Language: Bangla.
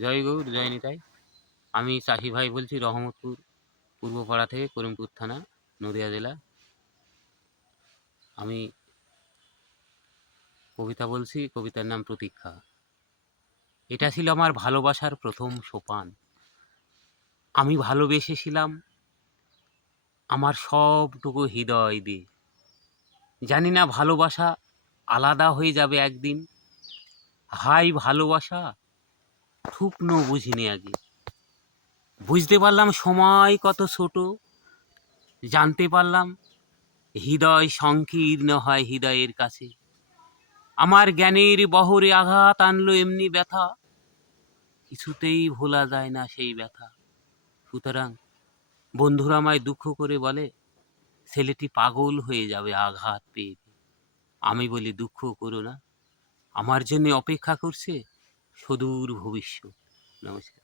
জয় গৌর, জয় নিতাই। আমি চাষি ভাই বলছি, রহমতপুর পূর্বপাড়া থেকে, করিমপুর থানা, নদিয়া জেলা। আমি কবিতা বলছি, কবিতার নাম প্রতীক্ষা। এটা ছিল আমার ভালোবাসার প্রথম সোপান। আমি ভালোবেসেছিলাম আমার সবটুকু হৃদয় দিয়ে। জানি না ভালোবাসা আলাদা হয়ে যাবে একদিন। হাই ভালোবাসা, শুকনো বুঝিনি আগে। বুঝতে পারলাম সময় কত ছোট, জানতে পারলাম হৃদয় সংকীর্ণ হয় হৃদয়ের কাছে। আমার জ্ঞানের বহরে আঘাত আনলো এমনি ব্যথা, কিছুতেই ভোলা যায় না সেই ব্যথা। সুতরাং বন্ধুরা আমায় দুঃখ করে বলে, ছেলেটি পাগল হয়ে যাবে আঘাত পেয়ে পেয়ে। আমি বলি, দুঃখ করো না, আমার জন্য অপেক্ষা করছে সুদূর ভবিষ্যৎ। নমস্কার।